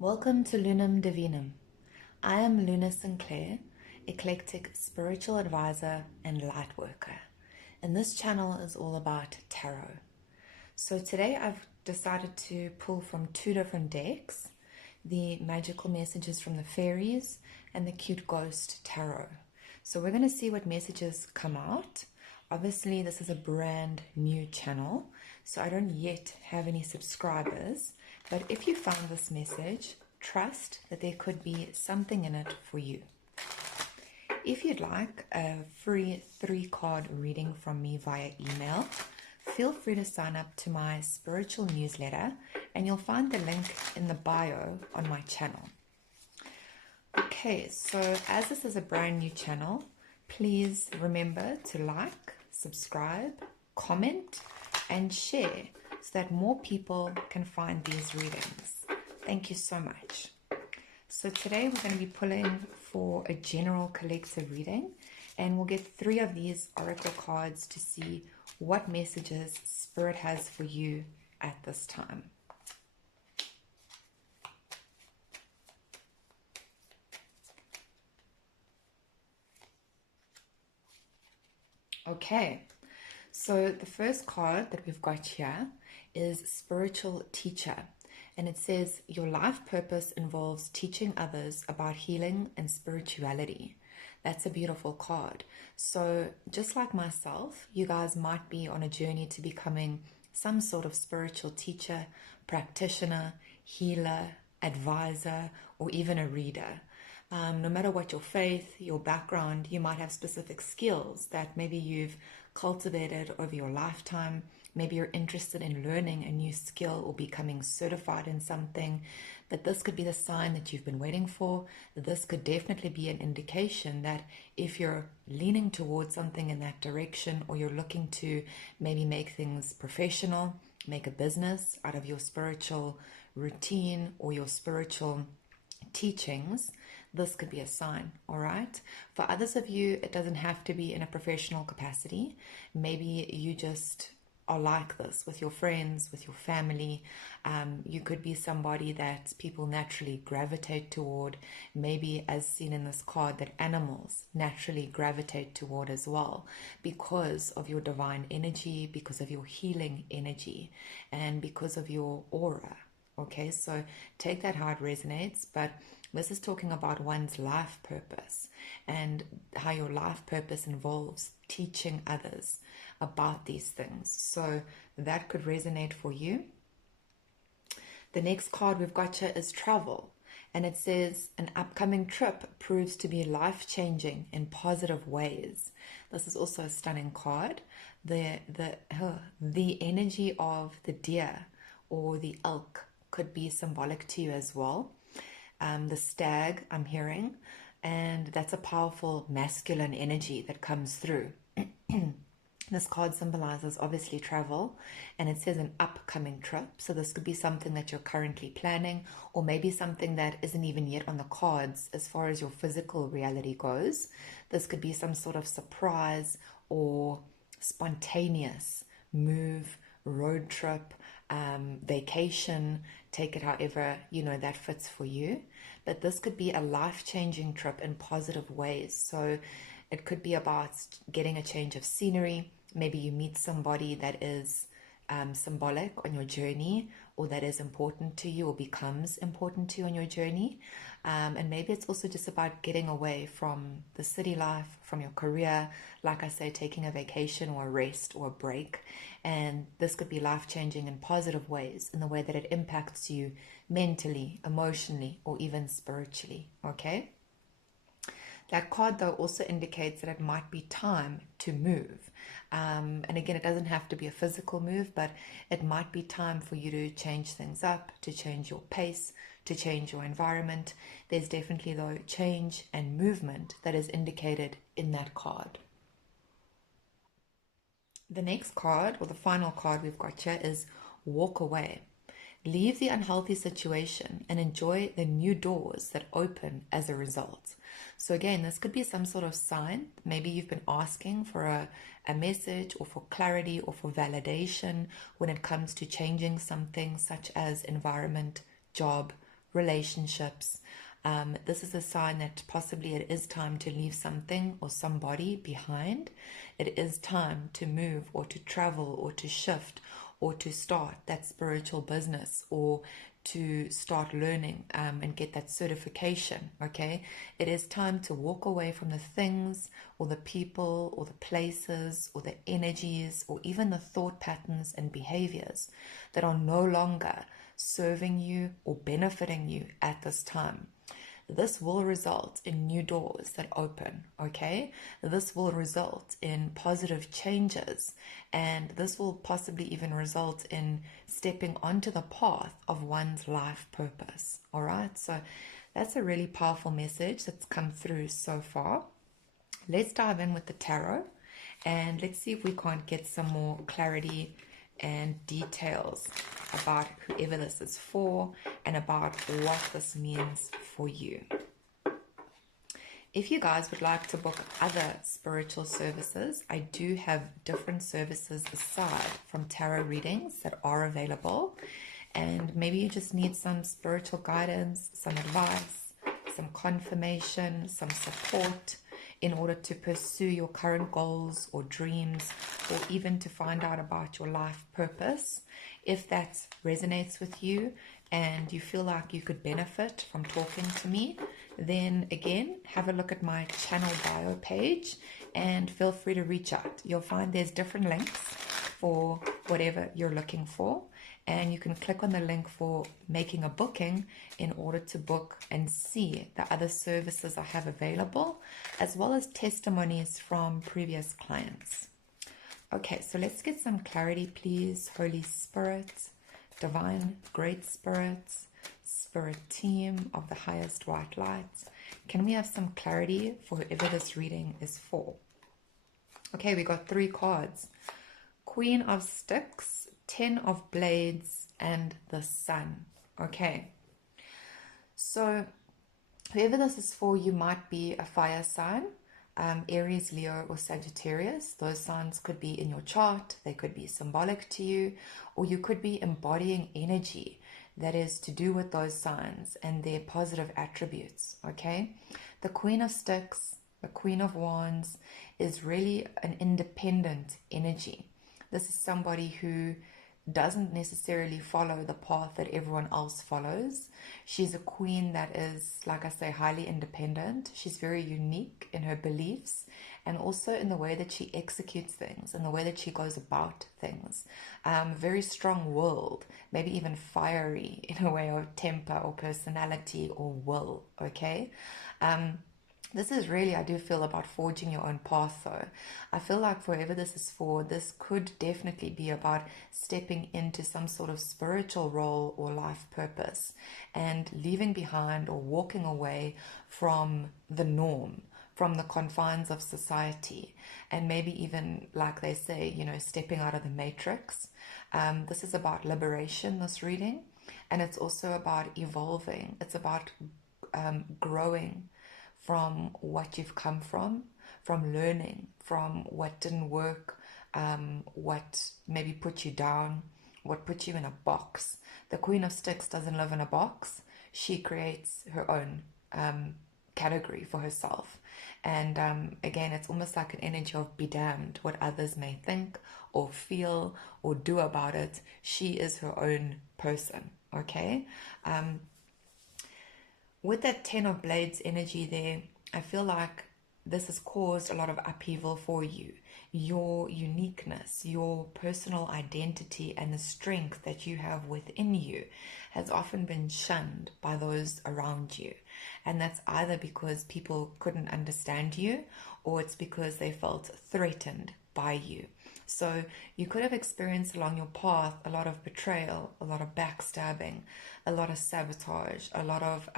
Welcome to Lunam Divinum. I am Luna Sinclair, eclectic spiritual advisor and light worker, and this channel is all about tarot. So today I've decided to pull from two different decks, the magical messages from the fairies and the cute ghost tarot. So we're going to see what messages come out. Obviously this is a brand new channel, so I don't yet have any subscribers. But if you found this message, trust that there could be something in it for you. If you'd like a free 3-card reading from me via email, feel free to sign up to my spiritual newsletter, and you'll find the link in the bio on my channel. Okay, so as this is a brand new channel, please remember to like, subscribe, comment, and share so that more people can find these readings. Thank you so much. So today we're going to be pulling for a general collective reading, and we'll get 3 of these oracle cards to see what messages Spirit has for you at this time. Okay, so the first card that we've got here is Spiritual Teacher, and it says your life purpose involves teaching others about healing and spirituality. That's a beautiful card. So just like myself, you guys might be on a journey to becoming some sort of spiritual teacher, practitioner, healer, advisor, or even a reader. No matter what your faith, your background, you might have specific skills that maybe you've cultivated over your lifetime. Maybe you're interested in learning a new skill or becoming certified in something, but this could be the sign that you've been waiting for. This could definitely be an indication that if you're leaning towards something in that direction, or you're looking to maybe make things professional, make a business out of your spiritual routine or your spiritual teachings, this could be a sign. All right, for others of you, it doesn't have to be in a professional capacity. Maybe you just are like this with your friends, with your family. You could be somebody that people naturally gravitate toward, maybe as seen in this card, that animals naturally gravitate toward as well, because of your divine energy, because of your healing energy, and because of your aura. Okay, so take that how it resonates, but this is talking about one's life purpose and how your life purpose involves teaching others about these things. So that could resonate for you. The next card we've got here is travel, and it says an upcoming trip proves to be life-changing in positive ways. This is also a stunning card. The energy of the deer or the elk could be symbolic to you as well. The stag I'm hearing, and that's a powerful masculine energy that comes through. This card symbolizes obviously travel, and it says an upcoming trip. So this could be something that you're currently planning, or maybe something that isn't even yet on the cards as far as your physical reality goes. This could be some sort of surprise or spontaneous move, road trip, vacation. Take it however that fits for you, but this could be a life-changing trip in positive ways. So it could be about getting a change of scenery. Maybe you meet somebody that is symbolic on your journey, or that is important to you or becomes important to you on your journey. And maybe it's also just about getting away from the city life, from your career, like I say, taking a vacation or a rest or a break. And this could be life-changing in positive ways, in the way that it impacts you mentally, emotionally, or even spiritually. Okay? That card, though, also indicates that it might be time to move. And again, it doesn't have to be a physical move, but it might be time for you to change things up, to change your pace, to change your environment. There's definitely, though, change and movement that is indicated in that card. The next card, or the final card we've got here, is walk away. Leave the unhealthy situation and enjoy the new doors that open as a result. So again, this could be some sort of sign. Maybe you've been asking for a message, or for clarity, or for validation when it comes to changing something such as environment, job, relationships. This is a sign that possibly it is time to leave something or somebody behind. It is time to move or to travel or to shift or to start that spiritual business or to start learning and get that certification, okay? It is time to walk away from the things or the people or the places or the energies or even the thought patterns and behaviors that are no longer serving you or benefiting you at this time. This will result in new doors that open, okay? This will result in positive changes, and this will possibly even result in stepping onto the path of one's life purpose, all right? So that's a really powerful message that's come through so far. Let's dive in with the tarot, and let's see if we can't get some more clarity and details about whoever this is for and about what this means for you. If you guys would like to book other spiritual services, I do have different services aside from tarot readings that are available. And maybe you just need some spiritual guidance, some advice, some confirmation, some support in order to pursue your current goals or dreams, or even to find out about your life purpose. If that resonates with you and you feel like you could benefit from talking to me, then again, have a look at my channel bio page and feel free to reach out. You'll find there's different links for whatever you're looking for, and you can click on the link for making a booking in order to book and see the other services I have available, as well as testimonies from previous clients. Okay, so let's get some clarity, please. Holy Spirit, Divine Great Spirits, Spirit Team of the highest white light, can we have some clarity for whoever this reading is for? Okay, we got 3 cards. Queen of Sticks, 10 of Blades, and the Sun. Okay, so whoever this is for, you might be a fire sign, Aries, Leo, or Sagittarius. Those signs could be in your chart, they could be symbolic to you, or you could be embodying energy that is to do with those signs and their positive attributes, okay? The Queen of Sticks, the Queen of Wands is really an independent energy. This is somebody who doesn't necessarily follow the path that everyone else follows. She's a queen that is, like I say, highly independent. She's very unique in her beliefs and also in the way that she executes things and the way that she goes about things. Very strong-willed, maybe even fiery in a way of temper or personality or will, okay? This is really, I do feel, about forging your own path though. I feel like for whoever this is for, this could definitely be about stepping into some sort of spiritual role or life purpose and leaving behind or walking away from the norm, from the confines of society, and maybe even, like they say, you know, stepping out of the matrix. This is about liberation, this reading, and it's also about evolving. It's about growing from what you've come from learning, from what didn't work, what maybe put you down, what put you in a box. The Queen of Sticks doesn't live in a box. She creates her own category for herself. And again, it's almost like an energy of be damned what others may think or feel or do about it. She is her own person, okay? With that 10 of Blades energy there, I feel like this has caused a lot of upheaval for you. Your uniqueness, your personal identity, and the strength that you have within you has often been shunned by those around you. And that's either because people couldn't understand you, or it's because they felt threatened by you. So you could have experienced along your path a lot of betrayal, a lot of backstabbing, a lot of sabotage, a lot of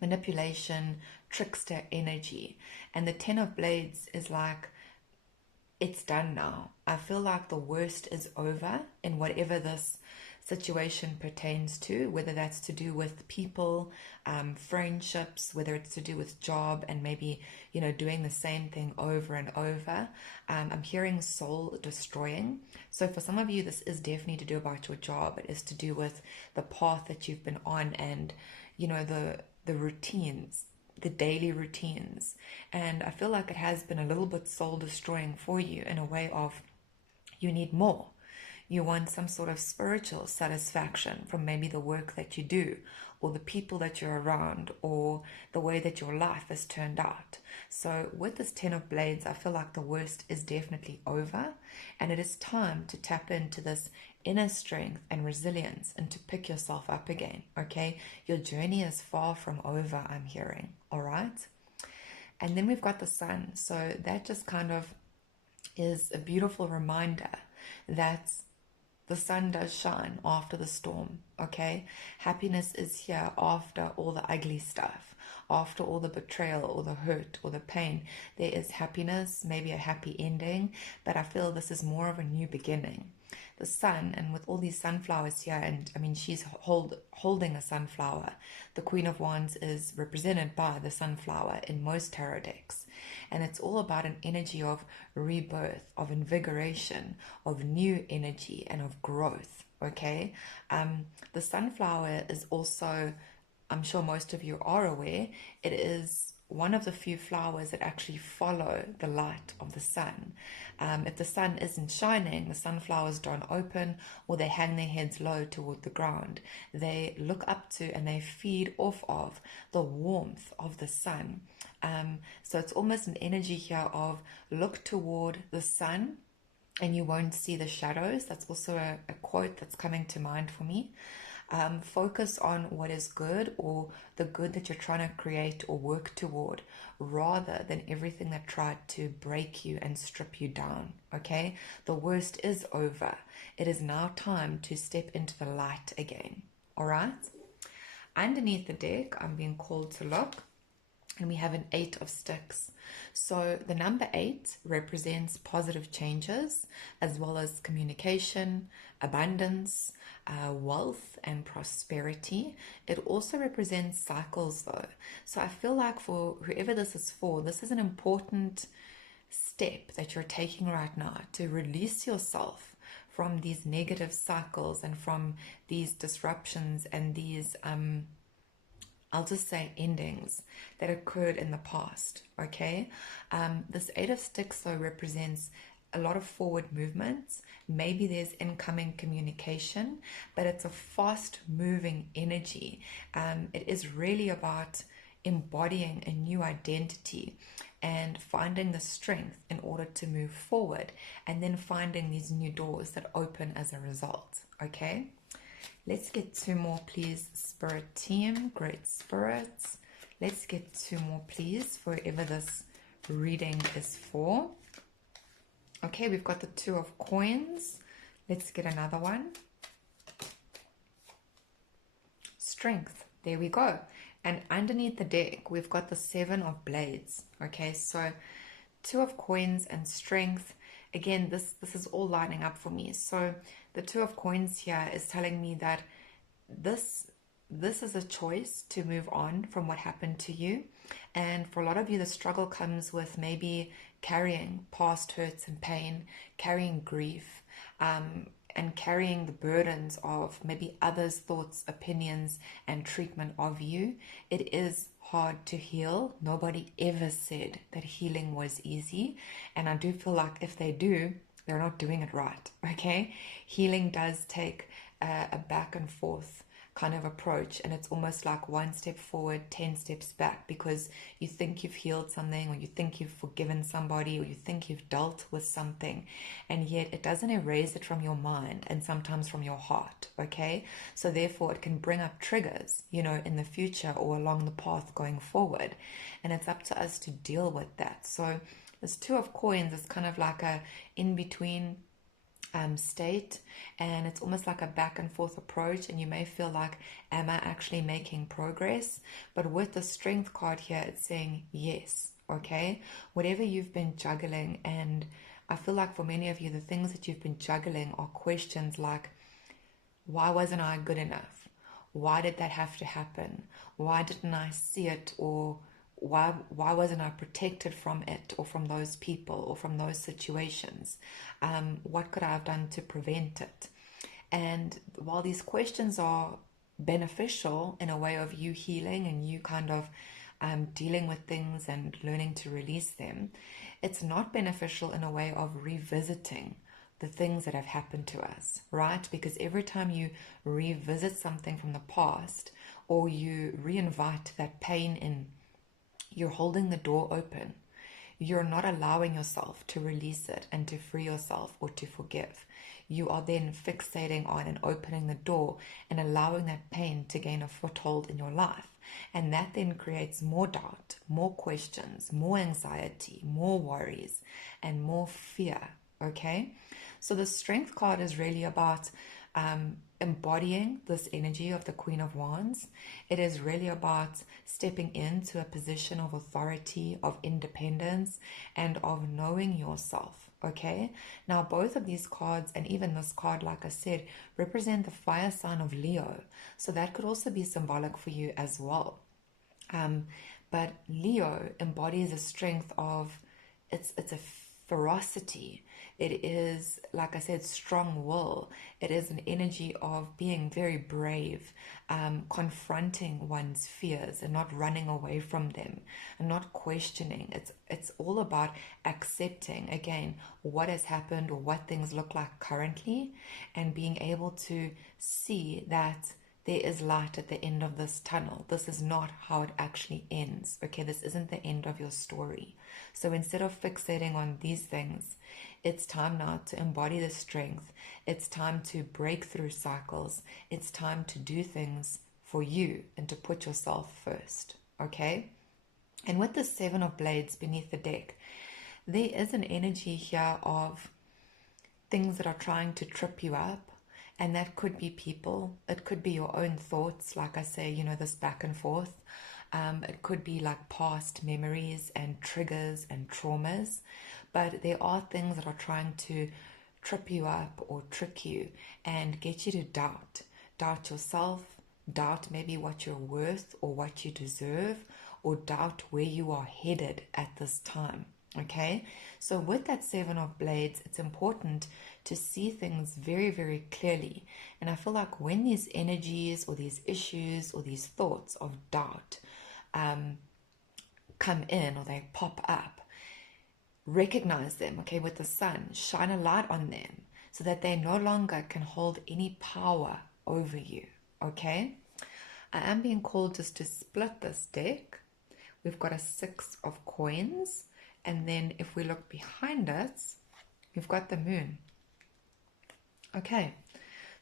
manipulation, trickster energy. And the 10 of Blades is like, it's done now. I feel like the worst is over in whatever this situation pertains to, whether that's to do with people, friendships, whether it's to do with job, and maybe, doing the same thing over and over. I'm hearing soul destroying. So for some of you, this is definitely to do about your job. It is to do with the path that you've been on, and, the routines, the daily routines. And I feel like it has been a little bit soul destroying for you, in a way of, you need more. You want some sort of spiritual satisfaction from maybe the work that you do, or the people that you're around, or the way that your life has turned out. So with this 10 of Blades, I feel like the worst is definitely over, and it is time to tap into this inner strength and resilience, and to pick yourself up again. Okay, your journey is far from over, I'm hearing. All right. And then we've got the sun. So that just kind of is a beautiful reminder that the sun does shine after the storm. Okay, happiness is here after all the ugly stuff, after all the betrayal or the hurt or the pain. There is happiness, maybe a happy ending, but I feel this is more of a new beginning. The sun, and with all these sunflowers here, and I mean, she's holding a sunflower. The Queen of Wands is represented by the sunflower in most tarot decks, and it's all about an energy of rebirth, of invigoration, of new energy, and of growth. Okay, the sunflower is also, I'm sure most of you are aware, it is one of the few flowers that actually follow the light of the sun. If the sun isn't shining, the sunflowers don't open, or they hang their heads low toward the ground. They look up to and they feed off of the warmth of the sun. So it's almost an energy here of look toward the sun and you won't see the shadows. That's also a quote that's coming to mind for me. Focus on what is good, or the good that you're trying to create or work toward, rather than everything that tried to break you and strip you down. Okay, the worst is over. It is now time to step into the light again. All right, underneath the deck, I'm being called to look, and we have an 8 of sticks. So the number 8 represents positive changes, as well as communication, abundance, wealth, and prosperity. It also represents cycles though. So I feel like for whoever this is for, this is an important step that you're taking right now to release yourself from these negative cycles and from these disruptions and these I'll just say endings that occurred in the past. Okay, this 8 of sticks though represents a lot of forward movements. Maybe there's incoming communication, but it's a fast moving energy. It is really about embodying a new identity and finding the strength in order to move forward, and then finding these new doors that open as a result. Okay, let's get 2 more, please, Spirit team. Great spirits. Let's get 2 more, please, for whoever this reading is for. Okay, we've got the 2 of coins. Let's get another one. Strength. There we go. And underneath the deck, we've got the 7 of blades. Okay, so 2 of coins and strength. Again, this is all lining up for me. So the 2 of coins here is telling me that this is a choice to move on from what happened to you. And for a lot of you, the struggle comes with maybe carrying past hurts and pain, carrying grief, and carrying the burdens of maybe others' thoughts, opinions, and treatment of you. It is hard to heal. Nobody ever said that healing was easy. And I do feel like if they do, they're not doing it right. Okay? Healing does take a back and forth kind of approach, and it's almost like 1 step forward, 10 steps back, because you think you've healed something, or you think you've forgiven somebody, or you think you've dealt with something, and yet it doesn't erase it from your mind and sometimes from your heart. Okay, so therefore it can bring up triggers, in the future or along the path going forward, and it's up to us to deal with that. So this 2 of coins is kind of like a in-between state, and it's almost like a back and forth approach, and you may feel like, am I actually making progress? But with the strength card here, it's saying yes. Okay, whatever you've been juggling, and I feel like for many of you, the things that you've been juggling are questions like, Why wasn't I good enough? Why did that have to happen? Why didn't I see it? Or why wasn't I protected from it, or from those people, or from those situations? What could I have done to prevent it? And while these questions are beneficial in a way of you healing and you kind of dealing with things and learning to release them, it's not beneficial in a way of revisiting the things that have happened to us, right? Because every time you revisit something from the past, or you reinvite that pain in, you're holding the door open. You're not allowing yourself to release it and to free yourself or to forgive. You are then fixating on and opening the door and allowing that pain to gain a foothold in your life. And that then creates more doubt, more questions, more anxiety, more worries, and more fear. Okay? So the Strength card is really about embodying this energy of the Queen of Wands. It is really about stepping into a position of authority, of independence, and of knowing yourself. Okay, now both of these cards, and even this card, like I said, represent the fire sign of Leo, so that could also be symbolic for you as well. But Leo embodies a strength of, it's a ferocity. It is, like I said, strong will. It is an energy of being very brave, confronting one's fears and not running away from them and not questioning. It's all about accepting, again, what has happened or what things look like currently, and being able to see that there is light at the end of this tunnel. This is not how it actually ends. Okay, this isn't the end of your story. So instead of fixating on these things, it's time now to embody the strength. It's time to break through cycles. It's time to do things for you and to put yourself first. Okay? And with the Seven of Blades beneath the deck, there is an energy here of things that are trying to trip you up. And that could be people. It could be your own thoughts, like I say, this back and forth. It could be like past memories and triggers and traumas. But there are things that are trying to trip you up or trick you and get you to doubt. Doubt yourself, doubt maybe what you're worth or what you deserve, or doubt where you are headed at this time. Okay, so with that Seven of Blades, it's important to see things very, very clearly. And I feel like when these energies or these issues or these thoughts of doubt come in, or they pop up, recognize them, okay, with the sun, shine a light on them so that they no longer can hold any power over you. Okay, I am being called just to split this deck. We've got a Six of Coins. And then if we look behind it, we've got the Moon. Okay,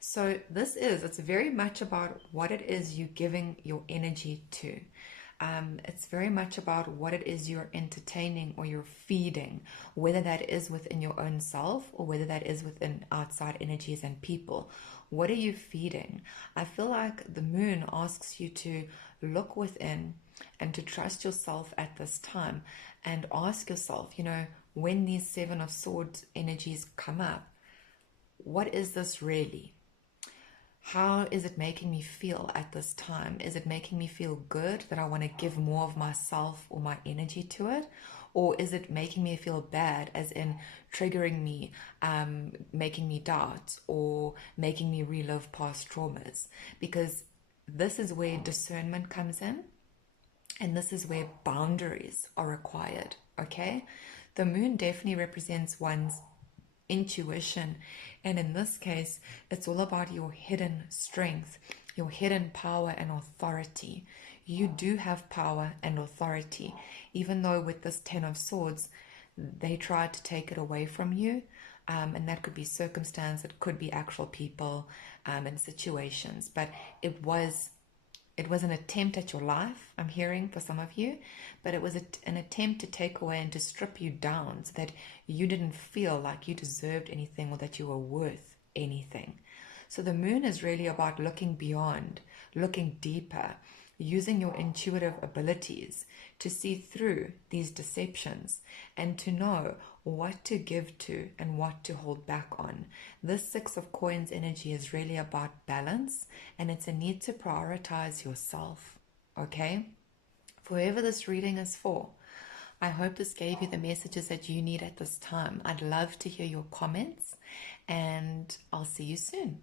so it's very much about what it is you're giving your energy to. It's very much about what it is you're entertaining or you're feeding, whether that is within your own self or whether that is within outside energies and people. What are you feeding? I feel like the Moon asks you to look within and to trust yourself at this time, and ask yourself, when these Seven of Swords energies come up, what is this really? How is it making me feel at this time? Is it making me feel good that I want to give more of myself or my energy to it? Or is it making me feel bad, as in triggering me, making me doubt, or making me relive past traumas? Because this is where discernment comes in. And this is where boundaries are required, okay? The Moon definitely represents one's intuition. And in this case, it's all about your hidden strength, your hidden power and authority. You do have power and authority, even though with this Ten of Swords, they tried to take it away from you. And that could be circumstance, it could be actual people and situations. But it was an attempt at your life, I'm hearing for some of you, but it was an attempt to take away and to strip you down so that you didn't feel like you deserved anything or that you were worth anything. So the Moon is really about looking beyond, looking deeper, using your intuitive abilities to see through these deceptions and to know what to give to and what to hold back on. This Six of Coins energy is really about balance, and it's a need to prioritize yourself, okay? For whoever this reading is for, I hope this gave you the messages that you need at this time. I'd love to hear your comments, and I'll see you soon.